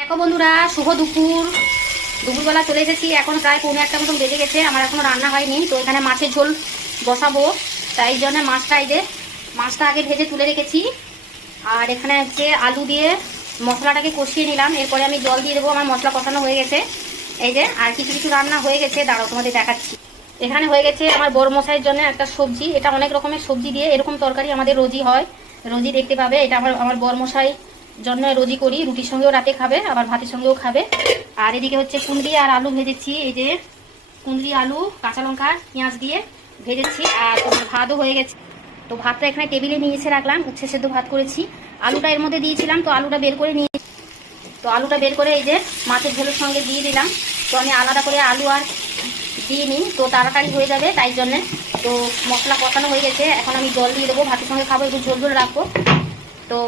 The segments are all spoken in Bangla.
দেখো বন্ধুরা, শুভ দুপুর। দুপুরবেলা চলে এসেছি, এখন প্রায় 1:45 মতন বেজে গেছে। আমার এখনো রান্না হয়নি, তো এখানে মাছের ঝোল বসাবো। তাই জন্য মাছটা আগে ভেজে তুলে রেখেছি। আর এখানে হচ্ছে আলু দিয়ে মশলাটাকে কষিয়ে নিলাম, এরপরে আমি জল দিয়ে দেবো। আমার মশলা কষানো হয়ে গেছে এই যে। আর কিছু কিছু রান্না হয়ে গেছে, দাঁড়াও তোমাদের দেখাচ্ছি। এখানে হয়ে গেছে আমার বড় মশাইয়ের জন্য একটা সবজি। এটা অনেক রকমের সবজি দিয়ে এরকম তরকারি আমাদের রোজই হয়, রোজই দেখতে পাবে। এটা আমার বড় মশাই জন্য রোজই করি, রুটির সঙ্গেও রাতে খাবে, আবার ভাতের সঙ্গেও খাবে। আর এদিকে হচ্ছে কুঁদরি আর আলু ভেজেছি, এই যে কুঁদরি আলু কাঁচা লঙ্কা পেঁয়াজ দিয়ে ভেজেছি। আর তোমার ভাতও হয়ে গেছে। তো ভাতটা এখানে টেবিলে নিয়ে এসে রাখলাম, উচ্ছে সেদ্ধ ভাত করেছি। আলুটা এর মধ্যে দিয়েছিলাম, তো আলুটা বের করে এই যে মাছের ঝোলের সঙ্গে দিয়ে দিলাম। তো আমি আলাদা করে আলু আর দিয়ে নিই, তো তাড়াতাড়ি হয়ে যাবে তাই জন্যে। তো মশলা কষানো হয়ে গেছে, এখন আমি জল দিয়ে দেবো। ভাতের সঙ্গে খাবো, একটু ঝোল ঝোল রাখবো। তো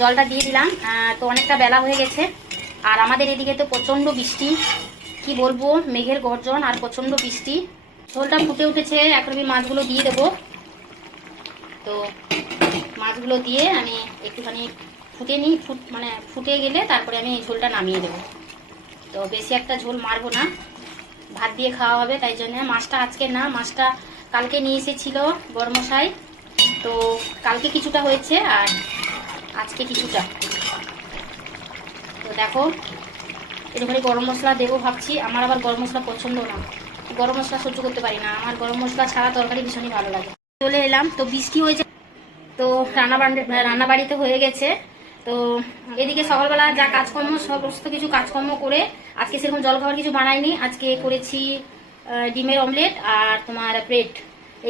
জলটা দিয়ে দিলাম। তো অনেকটা বেলা হয়ে গেছে। আর আমাদের এদিকে তো প্রচণ্ড বৃষ্টি, কি বলবো, মেঘের গর্জন আর প্রচণ্ড বৃষ্টি। ঝোলটা ফুটে উঠেছে, এখন আমি মাছগুলো দিয়ে দেবো। তো মাছগুলো দিয়ে আমি একটুখানি ফুটে গেলে তারপরে আমি এই ঝোলটা নামিয়ে দেবো। তো বেশি একটা ঝোল মারবো না, ভাত দিয়ে খাওয়া হবে তাই জন্য। মাছটা আজকে না, মাছটা কালকে নিয়ে এসেছিল বড়মশাই। তো কালকে কিছুটা হয়েছে আর আজকে কিছুটা। তো দেখো, এরকম গরম মশলা দেবো ভাবছি। আমার আবার গরম মশলা পছন্দ না, গরম মশলা সহ্য করতে পারি না। আমার গরম মশলা ছাড়া তরকারি ভীষণই ভালো লাগে। চলে এলাম, তো বৃষ্টি হয়েছে, তো রান্না বাড়িতে হয়ে গেছে। তো এদিকে সকালবেলা যা কাজকর্ম, সমস্ত কিছু কাজকর্ম করে আজকে সেরকম জলখাবার কিছু বানাইনি। আজকে করেছি ডিমের অমলেট আর তোমার ব্রেড,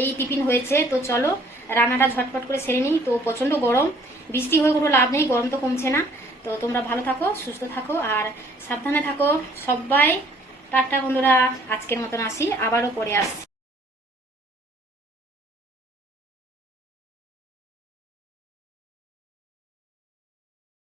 এই টিফিন হয়েছে। তো চলো রান্নাটা ঝটপট করে সেরে নিই। তো প্রচণ্ড গরম, বৃষ্টি হয়ে কোনো লাভ নেই, গরম তো কমছে না। তো তোমরা ভালো থাকো, সুস্থ থাকো আর সাবধানে থাকো সবাই। টাটা বন্ধুরা, আজকের মতন আসি, আবারও পরে আসছি।